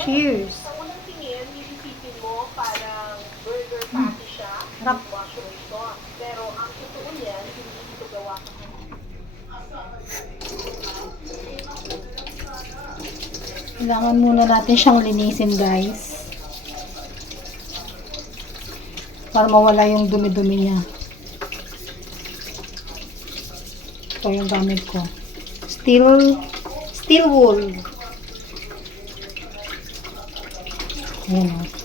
Cheers! Sa unang tingin, iisipin mo parang burger patty siya, Sarap. mushroom sauce. Pero ang totoo niyan, hindi ito gawa sa Kailangan muna natin siyang linisin, guys. Para mawala yung dumi-dumi niya. Ito yung gamit ko. Steel wool. Ayan o.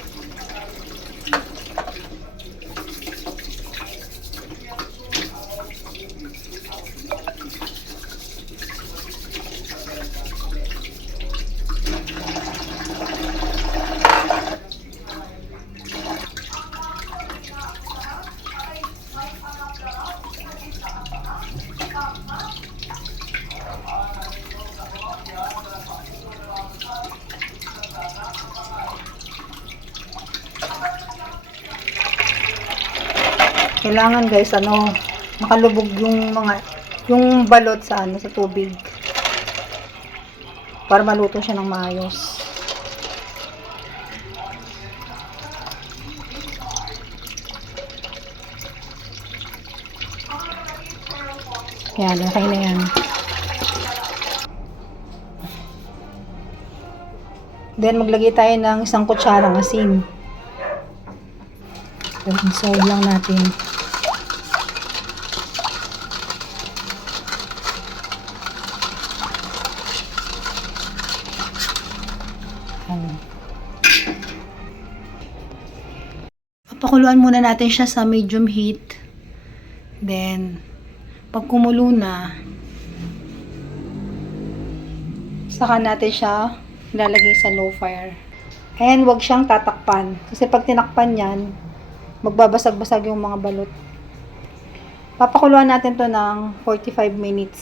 Kailangan, guys, makalubog yung balot sa sa tubig. Para maluto siya ng maayos. Yan, okay na yan. Then, maglagay tayo ng 1 kutsarang asin. Serve lang natin. Papakuluan muna natin siya sa medium heat. Then, pag kumulo na, saka natin siya ilalagay sa low fire. And wag siyang tatakpan. Kasi pag tinakpan yan, magbabasag-basag yung mga balot. Papakuluan natin to ng 45 minutes.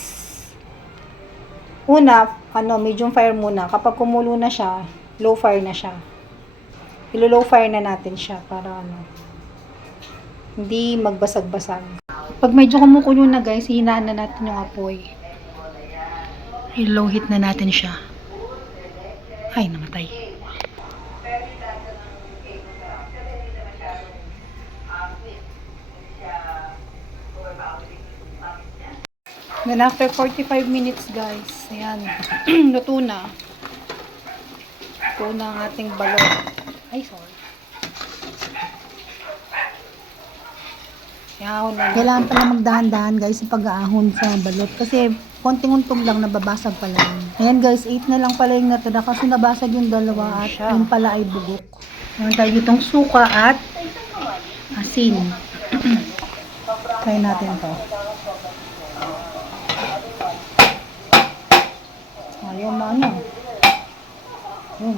Una, medium fire muna. Kapag kumulo na siya, low fire na siya. Ilo-low fire na natin siya para hindi magbasag-basag. Pag medyo kumukulo na, guys, hinaan na natin yung apoy. I-low heat na natin siya. Ay, namatay. Then after 45 minutes, guys, ayan, luto na. Luto na ang ating balot. Ay, sorry. Ahon na. Kailangan pala magdahan-dahan, guys, sa pag-aahon sa balot. Kasi konting untog lang, nababasag pala yun. Ayan, guys, 8 na lang pala yung natira kasi nabasag yung dalawa at yung pala ay bugok. Ayan tayo ditong suka at asin. Try natin to. Ayaw na Yun.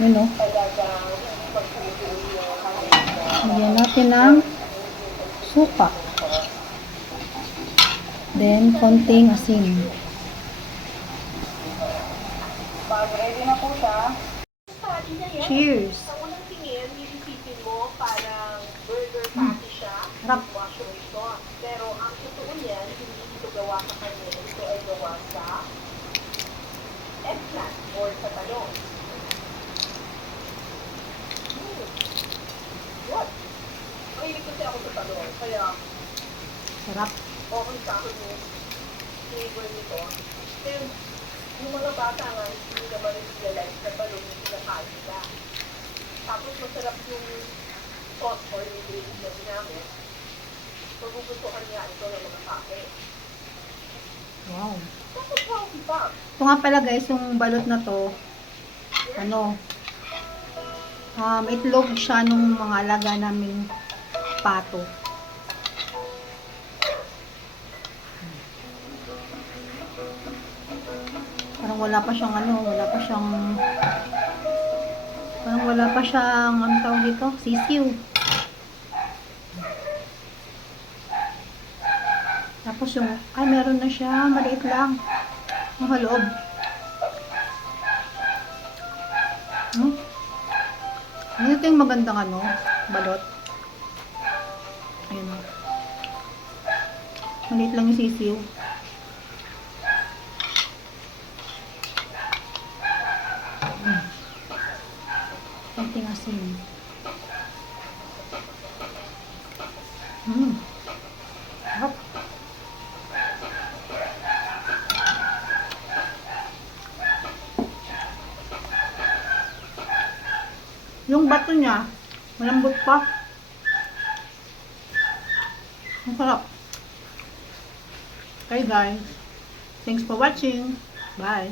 Yun o. Lagyan natin ng suka. Then, konting asin. ready na po siya. Cheers! Sa unang tingin, iisipin mo parang burger patty siya, mushroom sauce. Pero ang totoo niyan, hindi ito gawa sa kanya. Ito ay gawa sa eggplant or sa talong. What? Mahilig kasi ako sa talong, kaya Sarap. okay sa akin yung flavor nito. Then, yung mga bata nga, hindi naman realize na balong yung pinakain nila. Tapos masarap yung sauce or yung gravy na ginamit. Magugustuhan niya ito ng mga sake. Wow. Tapos healthy pa. Ito nga pala, guys, yung balot na to, itlog siya nung mga alaga naming pato. Parang wala pa siyang ano tawag dito, sisiw. Tapos meron na siya, maliit lang. Ang loob. Ito yung magandang ano, balot. Ayan o. Maliit lang yung sisiw. Konting asin. Sarap. Yung bato niya, malambot pa. Ang sarap. Okay guys. Thanks for watching. Bye.